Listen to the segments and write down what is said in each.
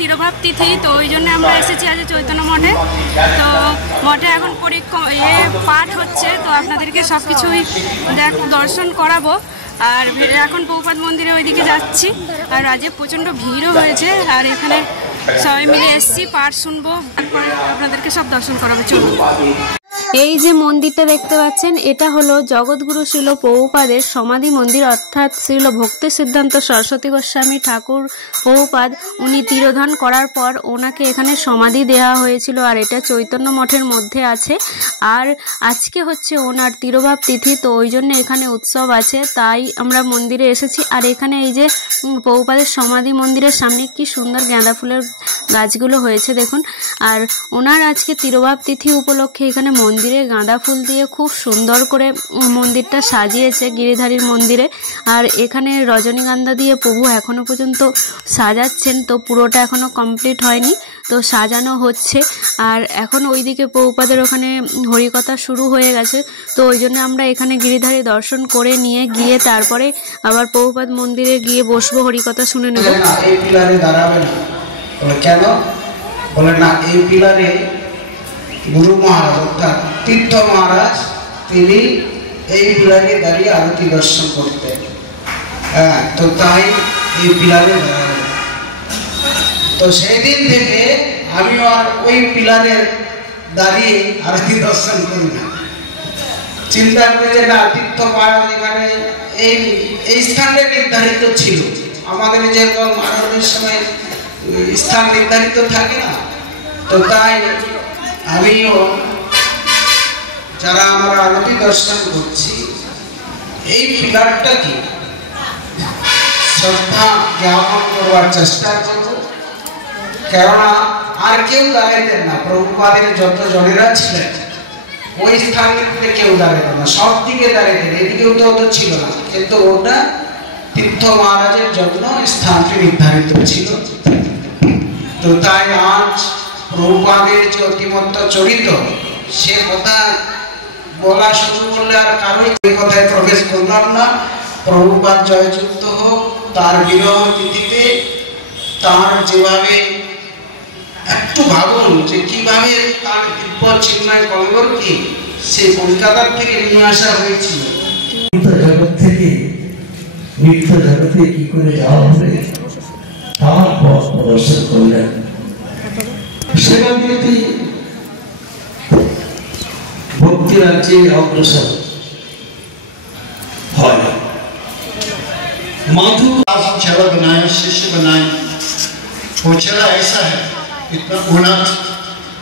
তিরোভাব তিথি, তো ওই জন্য আমরা এসেছি আজ চৈতন্য মঠে। তো মঠে এখন পাঠ হচ্ছে, তো আপনাদেরকে সব কিছুই দর্শন করাবো। আর এখন প্রভুপাদ মন্দিরে ওইদিকে যাচ্ছি। আর আজকে প্রচণ্ড ভিড়ও হয়েছে, আর এখানে সবাই মিলে এসছি, পাঠ শুনবো, তারপরে আপনাদেরকে সব দর্শন করাবো। চলুন। এই যে মন্দিরটা দেখতে পাচ্ছেন, এটা হলো জগৎগুরু শ্রীল প্রভুপাদের সমাধি মন্দির, অর্থাৎ শ্রীল ভক্তি সিদ্ধান্ত সরস্বতী গোস্বামী ঠাকুর প্রভুপাদ উনি তিরোধান করার পর ওনাকে এখানে সমাধি দেওয়া হয়েছিল। আর এটা চৈতন্য মঠের মধ্যে আছে। আর আজকে হচ্ছে ওনার তিরোভাব তিথি, তো ওই জন্য এখানে উৎসব আছে, তাই আমরা মন্দিরে এসেছি। আর এখানে এই যে প্রভুপাদের সমাধি মন্দিরের সামনে কি সুন্দর গাঁদা ফুলের গাছগুলো হয়েছে দেখুন। আর ওনার আজকে তিরোভাব তিথি উপলক্ষে এখানে মন্দিরে গাঁদা ফুল দিয়ে খুব সুন্দর করে মন্দিরটা সাজিয়েছে গিরিধারীর মন্দিরে। আর এখানে রজনীগন্ধা দিয়ে প্রভু এখনো পর্যন্ত সাজাচ্ছেন, তো পুরোটা এখনো কমপ্লিট হয়নি, তো সাজানো হচ্ছে। আর এখন ওইদিকে প্রভুপাদের ওখানে হরিকথা শুরু হয়ে গেছে, তো ওই জন্য আমরা এখানে গিরিধারী দর্শন করে নিয়ে গিয়ে তারপরে আবার প্রভুপাদ মন্দিরে গিয়ে বসবো, হরিকথা শুনে নেব। এই পিলারে দাঁড়াবে না, কেন বলে না, এই পিলারে গুরু মহারাজ অর্থাৎ তীর্থ মহারাজ তিনি এই পিলারে দাঁড়িয়ে আরতি দর্শন করতেন। হ্যাঁ, তো তাই এই পিলারে দাঁড়াবে। তো সেই দিন থেকে আমিও আর ওই পিলারে দাঁড়িয়ে আরতি দর্শন করি না। চিন্তা করে যে না, তীর্থ মহারাজ এখানে এই স্থানে নির্ধারিত ছিল। আমাদের যেরকম আরতির সময় স্থান নির্ধারিত থাকে না, তো তাই আমিও যারা আমরা আরতি দর্শন করছি এই পিলারটা কি শ্রদ্ধা জ্ঞাপন করবার চেষ্টা করব। কেননা আর কেউ দাঁড়াইতেন না, প্রভুপাদের যত জনেরা ছিলেন ওই স্থানে কেউ দাঁড়াইতেন না, সব দিকে দাঁড়াইতেন, এদিকেও তো অত ছিল না, কিন্তু ওটা তীর্থ মহারাজের জন্য স্থানটি নির্ধারিত ছিল। তো তাই আজ প্রভুপাদের যে অতিমত্ত চরিত সে কথা বলা শুরু করলে আর কারোই এই কথায় প্রবেশ করলাম না। প্রভুপাদ জয়যুক্ত হোক, তার বিরহ তিথিতে তার যেভাবে একটু ভাবুন যে কিভাবে তার দিব্য চিন্ময় কলবরকে সে কলকাতার থেকে নিয়ে আসা হয়েছিল। জগৎ থেকে নিত্য জগতে কি করে যাওয়া হবে তার পথ প্রদর্শন করলেন। সেবা ব্যক্তি ভক্তি রাজ্যে অগ্রসর হয়। माधु चेला बनाया, शिष्य बनाए, वो चेला ऐसा है इतना उन्नत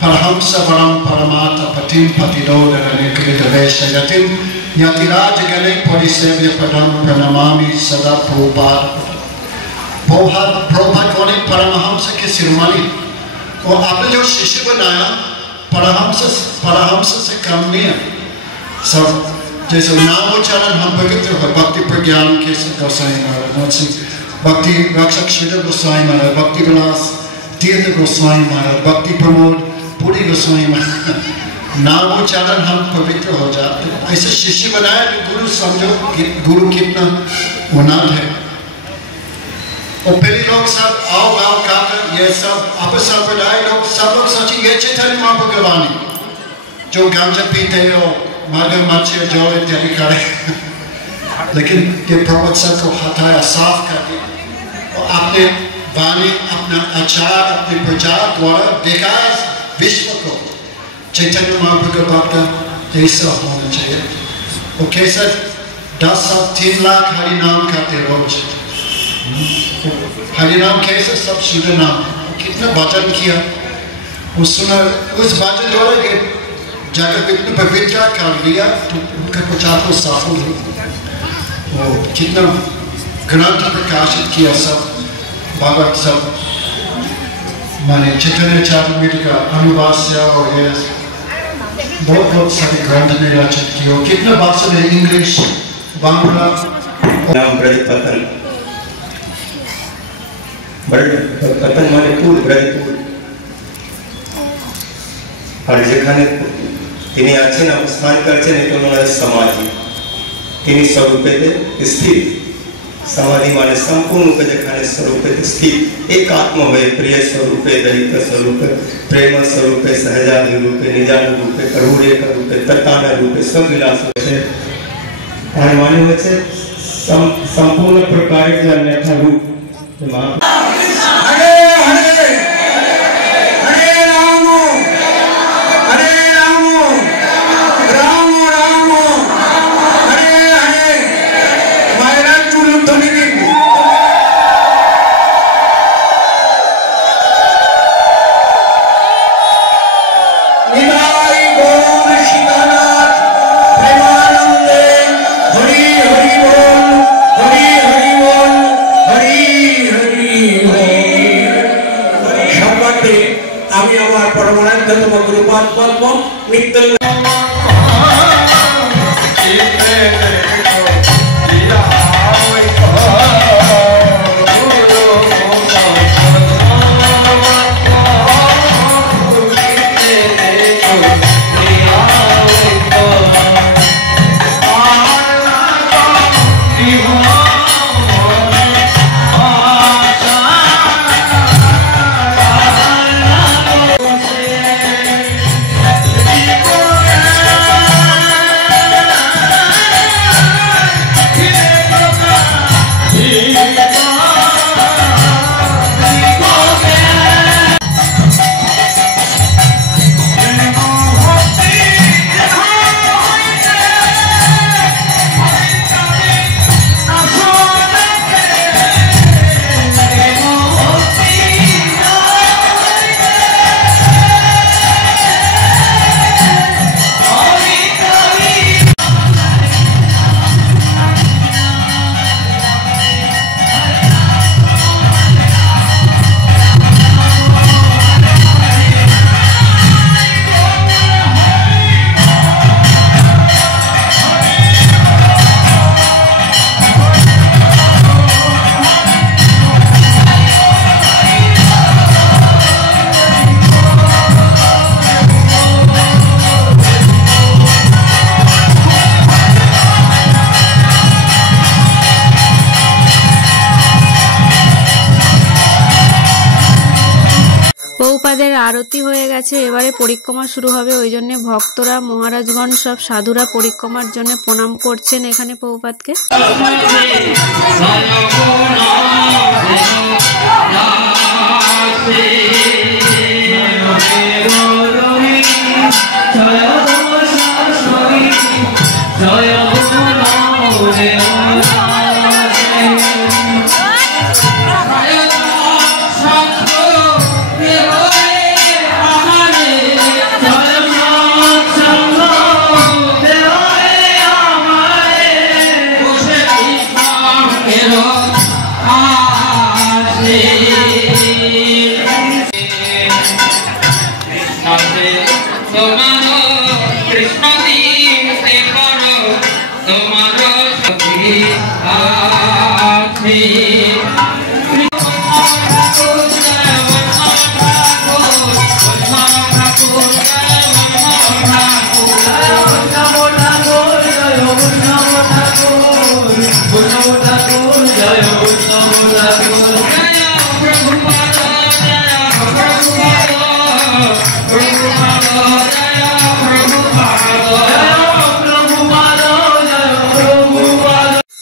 परहंस परम परमात्म पतिम पतिदोदरने कृतवेशयतिम यतिराज गणे परिसेव्य पदम प्रणमामि सदा प्रभुपाद। प्रभुपाद कौन है? परमहंस के शिरोमणि। वो आपने जो शिष्य बनाया परमहंस से कम नहीं है। सब जैसे नाम उच्चारण हम पवित्र हो, भक्ति प्रज्ञान के गोसाई महाराज, भक्ति रक्षक श्रीधर गोसाई महाराज, भक्ति विलास तीर्थ गोसाई महाराज, भक्ति प्रमोद पुरी गोसाई महाराज, नाम उच्चारण हम पवित्र हो जाते। ऐसे शिष्य बनाया जो गुरु समझो, गुरु कितना उन्नत है। और पहले लोग सब आओ आओ कहकर ये सब अपसंप्रदाय लोग सब लोग सोचे ये चैतन्य महाप्रभु जो गांजा पीते हो, मगरमच्छ जल इत्यादि करे, लेकिन ये प्रभु सबको हटाया, साफ कर दिया और अपने वाणी, अपना आचार, अपने प्रचार द्वारा दिखाया विश्व को चैतन्य महाप्रभु का जैसा होना चाहिए। वो कैसे 10-3 लाख हरि नाम करते रोज, हरि नाम कैसे सब शुद्ध नाम, कितना भजन किया, उस भजन द्वारा जगत इतना पवित्र कर लिया, तो उनका प्रचार तो सफल हो। वो कितना ग्रंथ प्रकाशित किया, सब भगवत सब माने चैतन्य चरितामृत का अनुवाद और ये बहुत सारे ग्रंथ ने रचित किया। कितना भाषा में इंग्लिश, बांग्ला, नाम ब्रजपतन, ब्रजपतन माने पुल, ब्रजपुर। और যেখানে তিনি আছেন অবস্থান করছেন এটা ওনার সমাধি। তিনি স্বরূপেতে স্থির। সমাধি মানে সম্পূর্ণ রূপে যেখানে स्वरूप स्थित एक आत्मा हुए प्रिय स्वरूप दलित स्वरूप प्रेम स्वरूप सहजादि रूप निजान रूप करूड़े रूप तत्तान रूप सब विलास और माने होचे संपूर्ण प्रकार के अन्यथा रूप প্রভুপাদের আরতি হয়ে গেছে, এবারে পরিক্রমা শুরু হবে। ওই জন্য ভক্তরা মহারাজগণ সব সাধুরা পরিক্রমার জন্য প্রণাম করছেন এখানে প্রভুপাদকে।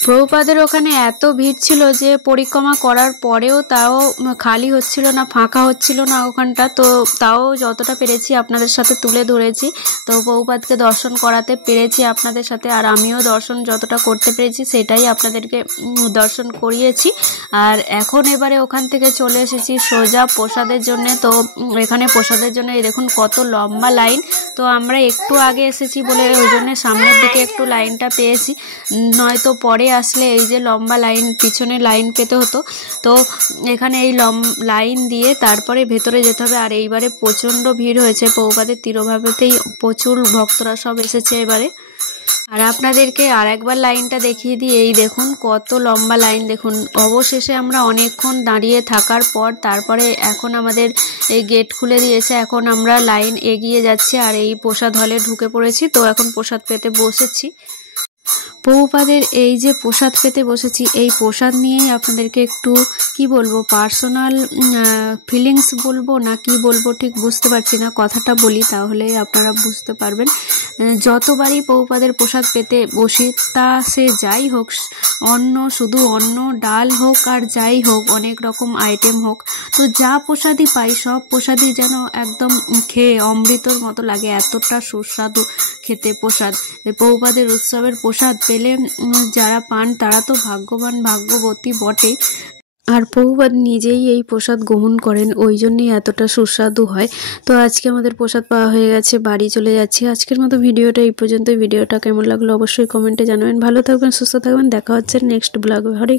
প্রভুপাদের ওখানে এত ভিড় ছিল যে পরিক্রমা করার পরেও তাও খালি হচ্ছিল না, ফাঁকা হচ্ছিল না ওখানটা। তো তাও যতটা পেরেছি আপনাদের সাথে তুলে ধরেছি। তো প্রভুপাদকে দর্শন করাতে পেরেছি আপনাদের সাথে, আর আমিও দর্শন যতটা করতে পেরেছি সেটাই আপনাদেরকে দর্শন করিয়েছি। আর এখন এবারে ওখান থেকে চলে এসেছি সোজা প্রসাদের জন্য। তো এখানে প্রসাদের জন্য এই দেখুন কত লম্বা লাইন। তো আমরা একটু আগে এসেছি বলে ওই জন্য সামনের দিকে একটু লাইনটা পেয়েছি, নয়তো পরে আসলে এই যে লম্বা লাইন পিছনে লাইন পেতে হতো। তো এখানে এই লাইন দিয়ে তারপরে ভেতরে যেতে হবে। আর এইবারে প্রচণ্ড ভিড় হয়েছে, প্রভুপাদের তিরোভাবেতেই প্রচুর ভক্তরা সব এসেছে এবারে। আর আপনাদেরকে আর একবার লাইনটা দেখিয়ে দিই, এই দেখুন কত লম্বা লাইন। দেখুন অবশেষে আমরা অনেকক্ষণ দাঁড়িয়ে থাকার পর তারপরে এখন আমাদের এই গেট খুলে দিয়েছে। এখন আমরা লাইন এগিয়ে যাচ্ছি আর এই প্রসাদ হলে ঢুকে পড়েছি। তো এখন প্রসাদ পেতে বসেছি। প্রভুপাদের এই যে প্রসাদ পেতে বসেছি, এই প্রসাদ নিয়েই আপনাদেরকে একটু কি বলবো, পার্সোনাল ফিলিংস বলবো না কি বলবো ঠিক বুঝতে পারছি না, কথাটা বলি তাহলে আপনারা বুঝতে পারবেন। যতবারই প্রভুপাদের প্রসাদ পেতে বসি, তা সে যাই হোক, অন্ন, শুধু অন্ন, ডাল হোক আর যাই হোক, অনেক রকম আইটেম হোক, তো যা প্রসাদই পাই সব প্রসাদই যেন একদম খেয়ে অমৃতর মতো লাগে, এতটা সুস্বাদু খেতে প্রসাদ। প্রভুপাদের উৎসবের প্রসাদ পেলে যারা পান তারা তো ভাগ্যবান, ভাগ্যবতী বটে। আর প্রভুপাদ নিজেই এই প্রসাদ গ্রহণ করেন, ওই জন্যই এতটা সুস্বাদু হয়। তো আজকে আমাদের প্রসাদ পাওয়া হয়ে গেছে, বাড়ি চলে যাচ্ছি। আজকের মতো ভিডিওটা এই পর্যন্ত। ভিডিওটা কেমন লাগলো অবশ্যই কমেন্টে জানাবেন। ভালো থাকবেন, সুস্থ থাকবেন, দেখা হচ্ছে নেক্সট ব্লগে। হরে